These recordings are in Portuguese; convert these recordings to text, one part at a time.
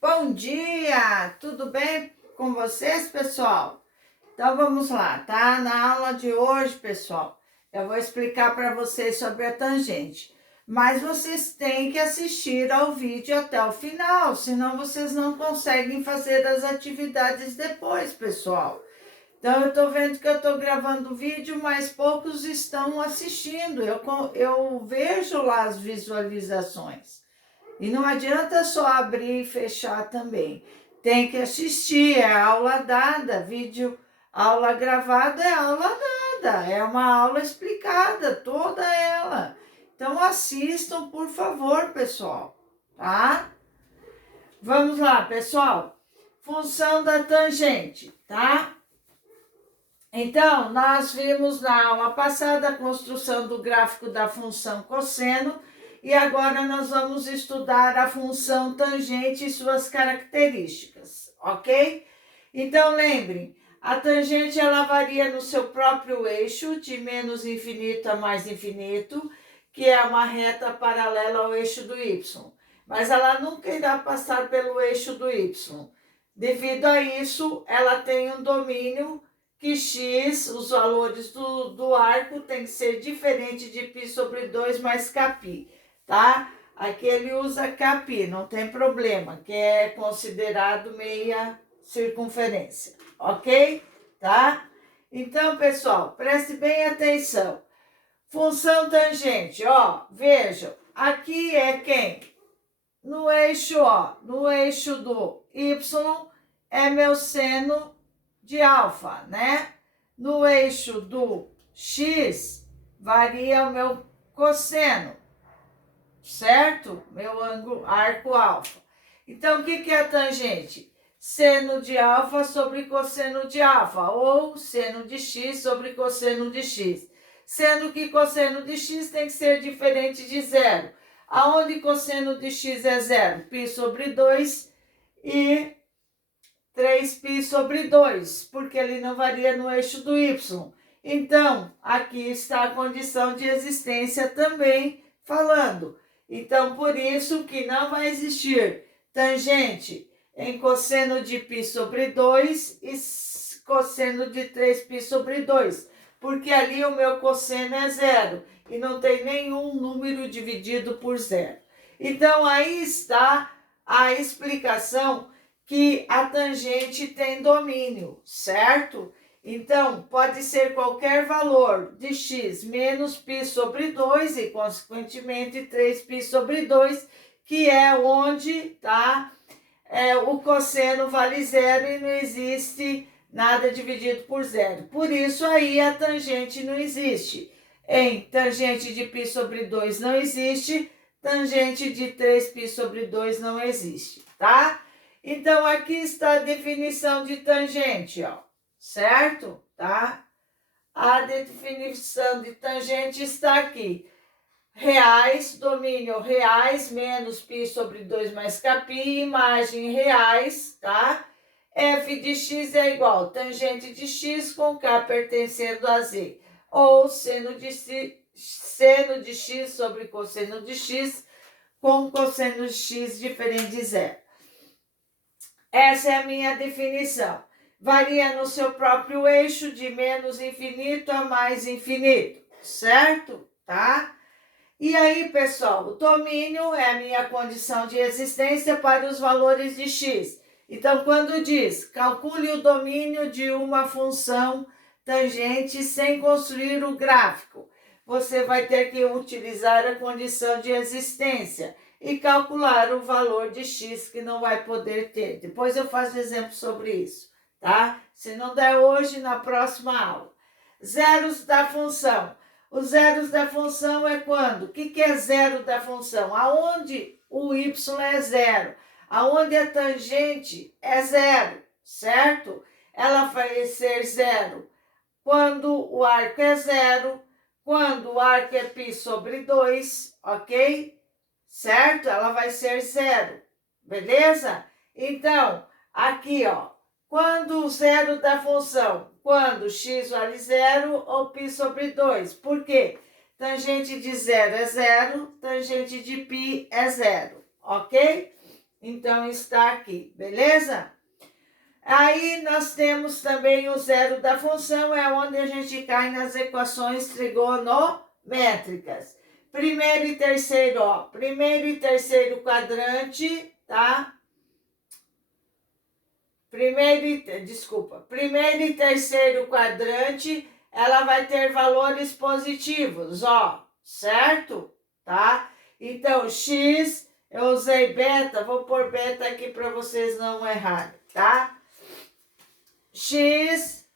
Bom dia! Tudo bem com vocês, pessoal? Então vamos lá, tá? Na aula de hoje, pessoal, eu vou explicar para vocês sobre a tangente. Mas vocês têm que assistir ao vídeo até o final, senão vocês não conseguem fazer as atividades depois, pessoal. Então eu tô vendo que eu tô gravando o vídeo, mas poucos estão assistindo. Eu vejo lá as visualizações. E não adianta só abrir e fechar também. Tem que assistir, é aula dada, vídeo, aula gravada é aula dada, é uma aula explicada, toda ela. Então assistam, por favor, pessoal, tá? Vamos lá, pessoal. Função da tangente, tá? Então, nós vimos na aula passada a construção do gráfico da função cosseno e agora nós vamos estudar a função tangente e suas características, ok? Então, lembrem, a tangente ela varia no seu próprio eixo, de menos infinito a mais infinito, que é uma reta paralela ao eixo do y, mas ela nunca irá passar pelo eixo do y. Devido a isso, ela tem um domínio que x, os valores do arco tem que ser diferente de π sobre 2 mais kπ, tá? Aqui ele usa kπ, não tem problema, que é considerado meia circunferência, ok? Tá? Então, pessoal, preste bem atenção. Função tangente, ó, vejam, aqui é quem? No eixo, ó, no eixo do y é meu seno de alfa, né? No eixo do x, varia o meu cosseno, certo? Meu ângulo, arco alfa. Então, o que é a tangente? Seno de alfa sobre cosseno de alfa, ou seno de x sobre cosseno de x. Sendo que cosseno de x tem que ser diferente de zero. Aonde cosseno de x é zero? Π sobre 2 e 3π sobre 2, porque ele não varia no eixo do y. Então, aqui está a condição de existência também falando. Então, por isso que não vai existir tangente em cosseno de π sobre 2 e cosseno de 3π sobre 2, porque ali o meu cosseno é zero e não tem nenhum número dividido por zero. Então, aí está a explicação que a tangente tem domínio, certo? Então, pode ser qualquer valor de x menos π sobre 2 e, consequentemente, 3π sobre 2, que é onde tá, o cosseno vale zero e não existe nada dividido por zero. Por isso, aí a tangente não existe. Em tangente de π sobre 2 não existe, tangente de 3π sobre 2 não existe, tá? Então, aqui está a definição de tangente, ó, certo? Tá? A definição de tangente está aqui. Reais, domínio reais, menos π sobre 2 mais kπ, imagem reais, tá? F de x é igual tangente de x com k pertencendo a z, ou seno de x sobre cosseno de x com cosseno de x diferente de zero. Essa é a minha definição. Varia no seu próprio eixo de menos infinito a mais infinito, certo? Tá? E aí, pessoal, o domínio é a minha condição de existência para os valores de x. Então, quando diz, calcule o domínio de uma função tangente sem construir o gráfico, você vai ter que utilizar a condição de existência e calcular o valor de x que não vai poder ter. Depois eu faço exemplo sobre isso, tá? Se não der hoje, na próxima aula. Zeros da função. Os zeros da função é quando? O que é zero da função? Aonde o y é zero, aonde a tangente é zero, certo? Ela vai ser zero quando o arco é zero, quando o arco é π sobre 2, ok? Certo? Ela vai ser zero, beleza? Então, aqui, ó, quando o zero da função, quando x vale zero ou π sobre 2. Por quê? Tangente de zero é zero, tangente de π é zero, ok? então está aqui, beleza? Aí nós temos também o zero da função, é onde a gente cai nas equações trigonométricas. Primeiro e terceiro, ó, primeiro e terceiro quadrante, tá? Primeiro e terceiro quadrante, ela vai ter valores positivos, ó, certo? Tá? Então, x, eu usei beta, vou pôr beta aqui para vocês não errarem, tá? X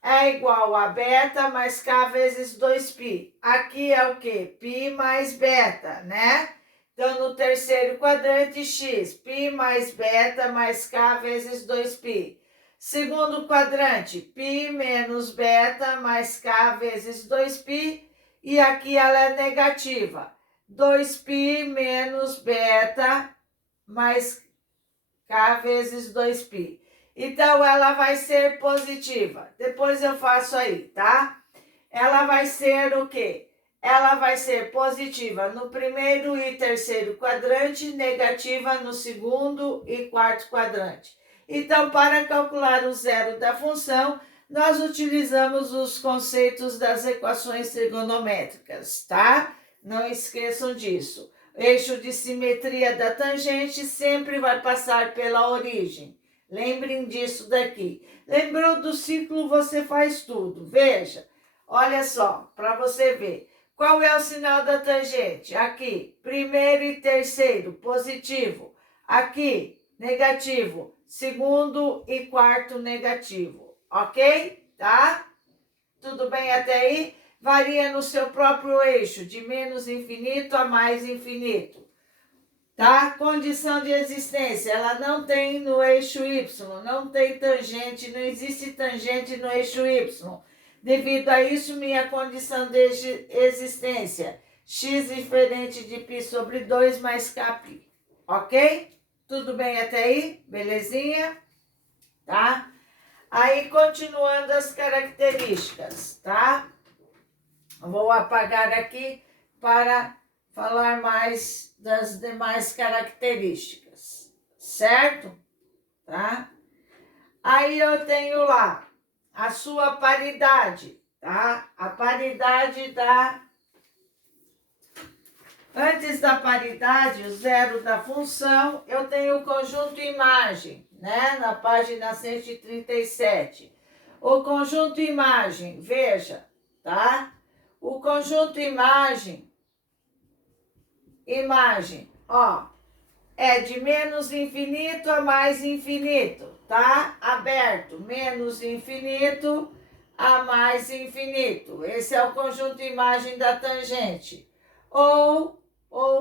é igual a beta mais k vezes 2π. Aqui é o quê? Π mais beta, né? Então, no terceiro quadrante, x, π mais beta mais k vezes 2π. Segundo quadrante, π menos beta mais k vezes 2π. E aqui ela é negativa. 2π menos beta mais k vezes 2π. Então, ela vai ser positiva. Depois eu faço aí, tá? Ela vai ser o quê? Ela vai ser positiva no primeiro e terceiro quadrante, negativa no segundo e quarto quadrante. Então, para calcular o zero da função, nós utilizamos os conceitos das equações trigonométricas, tá? Não esqueçam disso. O eixo de simetria da tangente sempre vai passar pela origem. Lembrem disso daqui. Lembrou do ciclo, você faz tudo. Veja, olha só, para você ver. Qual é o sinal da tangente? Aqui, primeiro e terceiro, positivo. Aqui, negativo. Segundo e quarto, negativo. Ok? Tá? Tudo bem até aí? Varia no seu próprio eixo, de menos infinito a mais infinito. Tá? Condição de existência, ela não tem no eixo Y, não tem tangente, não existe tangente no eixo Y. Devido a isso, minha condição de existência, x diferente de π sobre 2 mais kπ. Ok? Tudo bem até aí? Belezinha? Tá? Aí, continuando as características, tá? Vou apagar aqui para falar mais das demais características, certo? Tá? Aí eu tenho lá a sua paridade, tá? A paridade da... Antes da paridade, o zero da função, eu tenho o conjunto imagem, né? Na página 137. O conjunto imagem, veja, tá? O conjunto imagem, ó, é de menos infinito a mais infinito, tá? Aberto, menos infinito a mais infinito. Esse é o conjunto imagem da tangente. Ou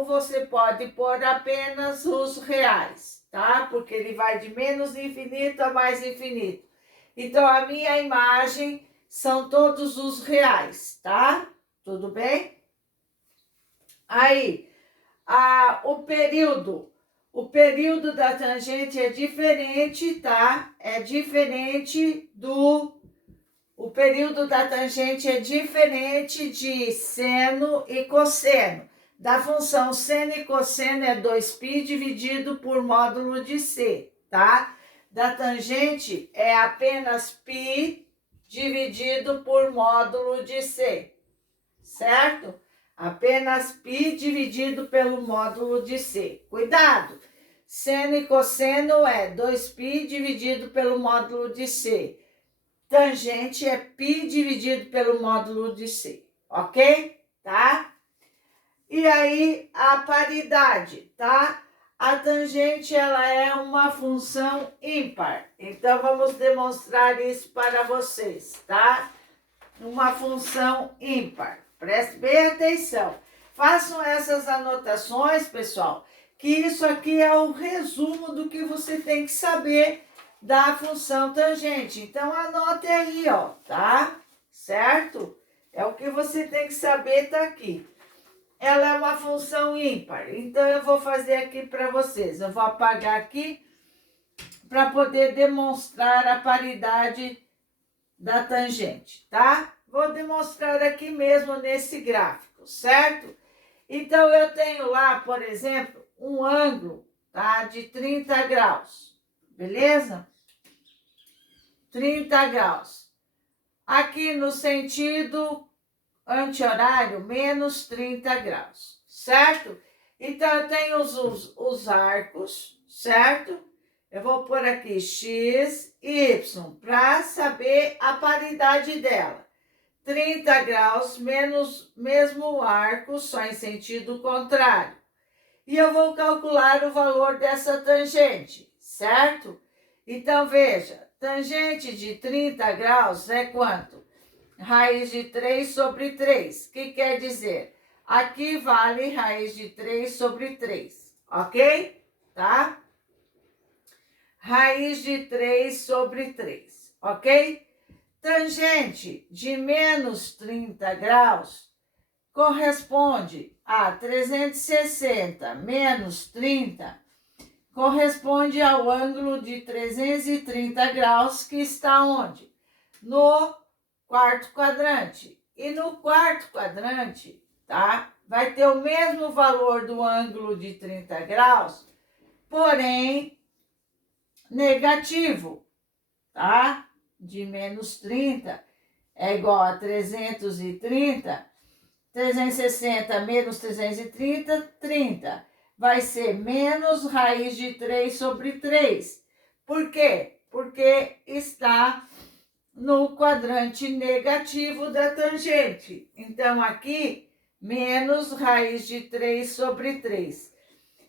você pode pôr apenas os reais, tá? Porque ele vai de menos infinito a mais infinito. Então, a minha imagem são todos os reais, tá? Tudo bem? Aí, o período da tangente é diferente, tá? É diferente do... O período da tangente é diferente de seno e cosseno. Da função seno e cosseno é 2π dividido por módulo de c, tá? Da tangente é apenas π dividido por módulo de c, certo? Apenas π dividido pelo módulo de c. Cuidado! Seno e cosseno é 2π dividido pelo módulo de c. Tangente é π dividido pelo módulo de c, ok? Tá? E aí, a paridade, tá? A tangente, ela é uma função ímpar. Então, vamos demonstrar isso para vocês, tá? Uma função ímpar. Preste bem atenção. Façam essas anotações, pessoal, que isso aqui é o resumo do que você tem que saber da função tangente. Então, anote aí, ó, tá? Certo? É o que você tem que saber, tá aqui. Ela é uma função ímpar. Então, eu vou fazer aqui para vocês. Eu vou apagar aqui para poder demonstrar a paridade da tangente, tá? Vou demonstrar aqui mesmo nesse gráfico, certo? Então, eu tenho lá, por exemplo, um ângulo, tá? De 30 graus, beleza? 30 graus. Aqui no sentido anti-horário, menos 30 graus, certo? Então, eu tenho os arcos, certo? Eu vou pôr aqui X, Y, para saber a paridade dela. 30 graus menos mesmo arco, só em sentido contrário. E eu vou calcular o valor dessa tangente, certo? Então, veja, tangente de 30 graus é quanto? Raiz de 3 sobre 3. O que quer dizer? Aqui vale raiz de 3 sobre 3, ok? Tá? Raiz de 3 sobre 3, ok? Tangente de menos 30 graus corresponde a 360 menos 30, corresponde ao ângulo de 330 graus que está onde? No quarto quadrante. E no quarto quadrante, tá? Vai ter o mesmo valor do ângulo de 30 graus, porém negativo, tá? De menos 30 é igual a 330, 360 menos 330, 30. Vai ser menos raiz de 3 sobre 3. Por quê? Porque está no quadrante negativo da tangente. Então, aqui, menos raiz de 3 sobre 3.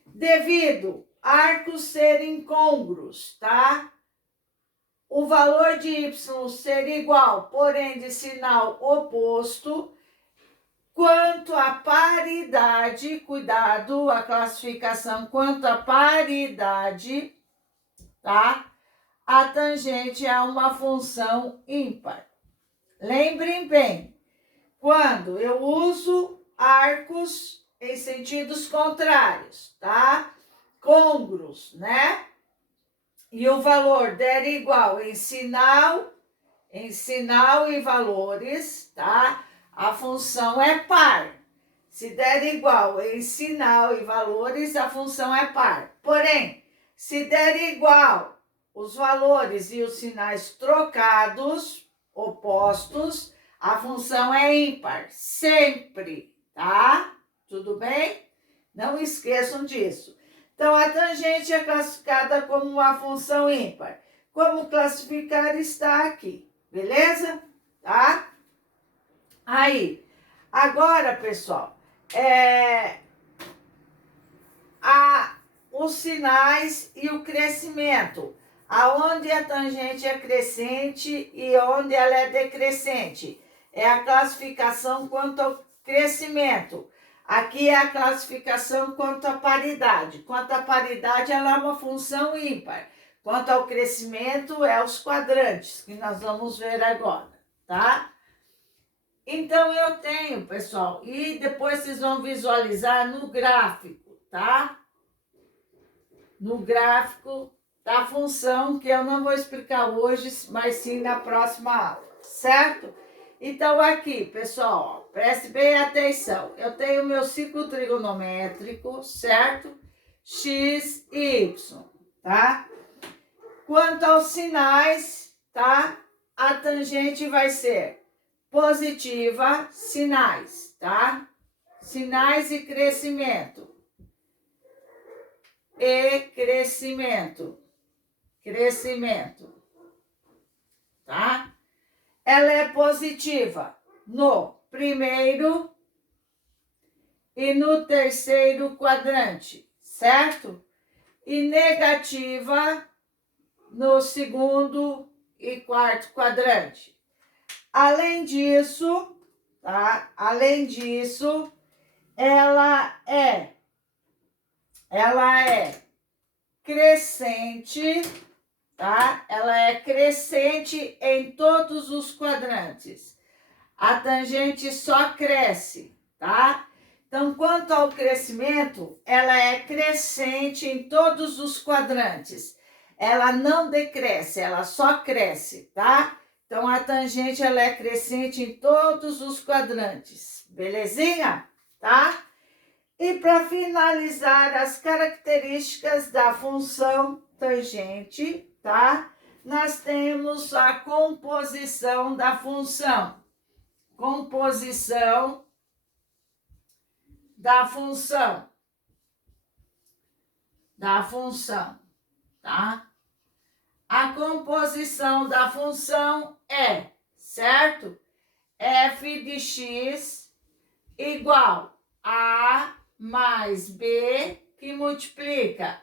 Devido arcos serem côngruos, tá? O valor de y ser igual, porém de sinal oposto, quanto à paridade, cuidado, a classificação quanto à paridade, tá? A tangente é uma função ímpar. Lembrem bem, quando eu uso arcos em sentidos contrários, tá? Côngruos, né? E o valor der igual em sinal e valores, tá? A função é par. Se der igual em sinal e valores, a função é par. Porém, se der igual os valores e os sinais trocados, opostos, a função é ímpar, sempre, tá? Tudo bem? Não esqueçam disso. Então, a tangente é classificada como uma função ímpar. Como classificar está aqui, beleza? Tá? Aí, agora, pessoal, os sinais e o crescimento. Aonde a tangente é crescente e onde ela é decrescente. É a classificação quanto ao crescimento. Aqui é a classificação quanto à paridade. Quanto à paridade, ela é uma função ímpar. Quanto ao crescimento, é os quadrantes, que nós vamos ver agora, tá? Então, eu tenho, pessoal, e depois vocês vão visualizar no gráfico, tá? No gráfico da função, que eu não vou explicar hoje, mas sim na próxima aula, certo? Então, aqui, pessoal, preste bem atenção. Eu tenho meu ciclo trigonométrico, certo? X e Y, tá? Quanto aos sinais, tá? A tangente vai ser positiva, sinais, tá? Sinais e crescimento. E crescimento. Crescimento, tá? Ela é positiva no primeiro e no terceiro quadrante, certo? E negativa no segundo e quarto quadrante. Além disso, tá? Além disso, ela é crescente, tá? Ela é crescente em todos os quadrantes. A tangente só cresce, tá? Então, quanto ao crescimento, ela é crescente em todos os quadrantes. Ela não decresce, ela só cresce, tá? Então, a tangente, ela é crescente em todos os quadrantes. Belezinha? Tá? E para finalizar as características da função tangente, tá? Nós temos a composição da função. Composição da função. Tá? A composição da função é, certo? F de x igual a mais b, que multiplica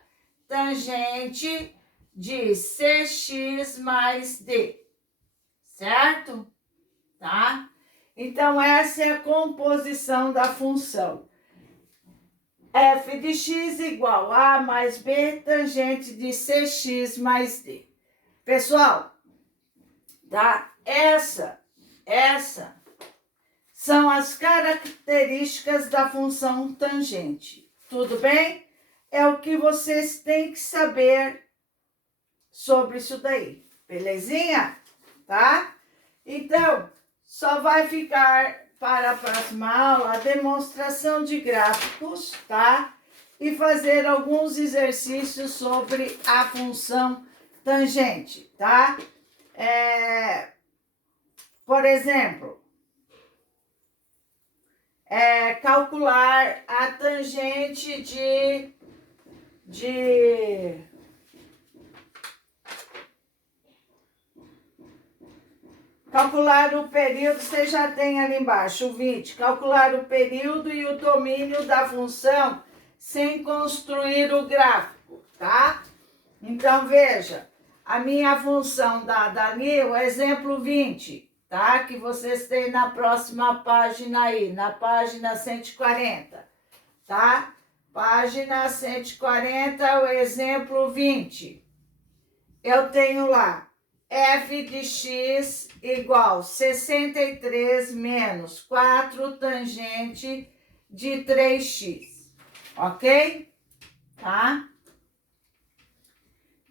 tangente de cx mais d, certo? Tá? Então, essa é a composição da função. F de x igual a mais b, tangente de cx mais d. Pessoal, tá? Essas são as características da função tangente. Tudo bem? É o que vocês têm que saber sobre isso daí. Belezinha? Tá? Então, só vai ficar para a próxima aula a demonstração de gráficos, tá? E fazer alguns exercícios sobre a função tangente, tá? Por exemplo, calcular a tangente calcular o período, você já tem ali embaixo, o 20. Calcular o período e o domínio da função sem construir o gráfico, tá? Então, veja, a minha função dada ali, o exemplo 20, tá? Que vocês têm na próxima página aí, na página 140, tá? Página 140, o exemplo 20. Eu tenho lá f de x igual 63 menos 4 tangente de 3x, ok? Tá?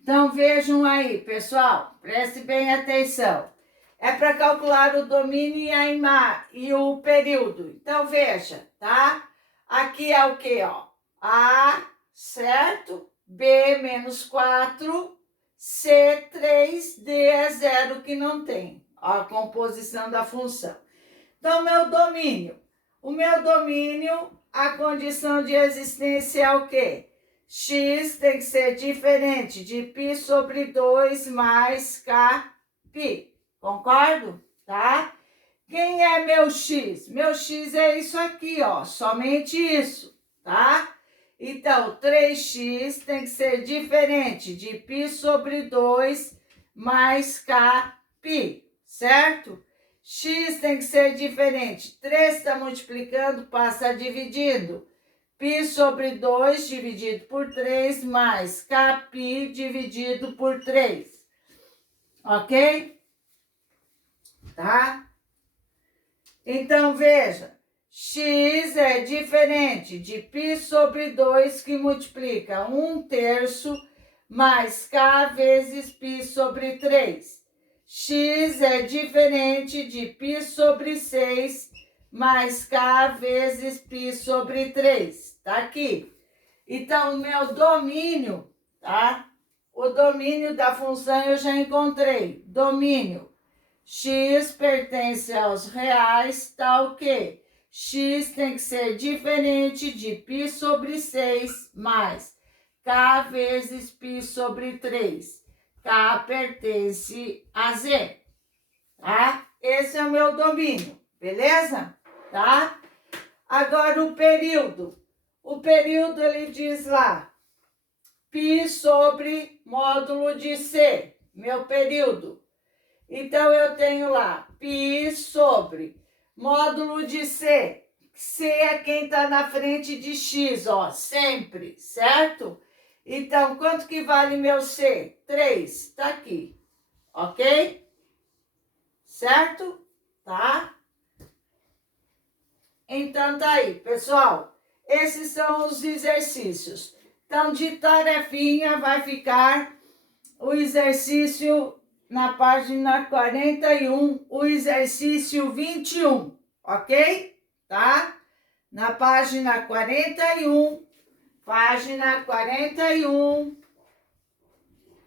Então, vejam aí, pessoal, preste bem atenção. É para calcular o domínio e o período. Então, veja, tá? Aqui é o quê, ó? A, certo? B menos 4, C, 3, D é 0, que não tem. Ó, a composição da função. Então, o meu domínio, a condição de existência é o quê? X tem que ser diferente de π sobre 2 mais k π. Concordo? Tá? Quem é meu x? Meu x é isso aqui, ó. Somente isso, tá? Então, 3x tem que ser diferente de π sobre 2 mais k π, certo? X tem que ser diferente. 3 está multiplicando, passa dividindo. π sobre 2 dividido por 3 mais kπ dividido por 3. Ok? Tá? Então, veja. X é diferente de π sobre 2, que multiplica 1/3 mais k vezes π sobre 3. X é diferente de π sobre 6 mais k vezes π sobre 3. Tá aqui. Então, o meu domínio, tá? O domínio da função eu já encontrei. Domínio. X pertence aos reais, tá o quê? X tem que ser diferente de π sobre 6 mais k vezes π sobre 3. K pertence a Z, tá? Esse é o meu domínio, beleza? Tá? Agora o período. O período, ele diz lá, π sobre módulo de C, meu período. Então, eu tenho lá, π sobre módulo de C. C é quem está na frente de X, ó, sempre, certo? Então, quanto que vale meu C? 3, tá aqui, ok? Certo? Tá? Então, tá aí, pessoal. Esses são os exercícios. Então, de tarefinha vai ficar o exercício na página 41, o exercício 21, ok? Tá? na página 41,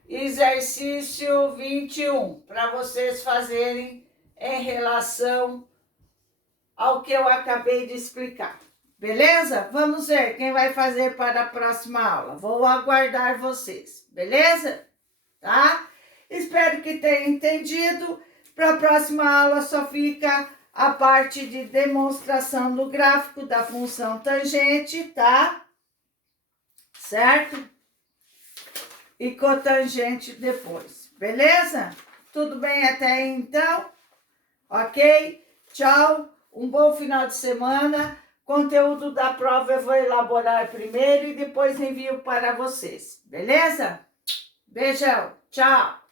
exercício 21, para vocês fazerem em relação ao que eu acabei de explicar. Beleza? Vamos ver quem vai fazer para a próxima aula. Vou aguardar vocês, beleza? Tá? Espero que tenham entendido. Para a próxima aula só fica a parte de demonstração do gráfico da função tangente, tá? Certo? E cotangente depois, beleza? Tudo bem até aí, então? Ok? Tchau, um bom final de semana. Conteúdo da prova eu vou elaborar primeiro e depois envio para vocês, beleza? Beijão, tchau!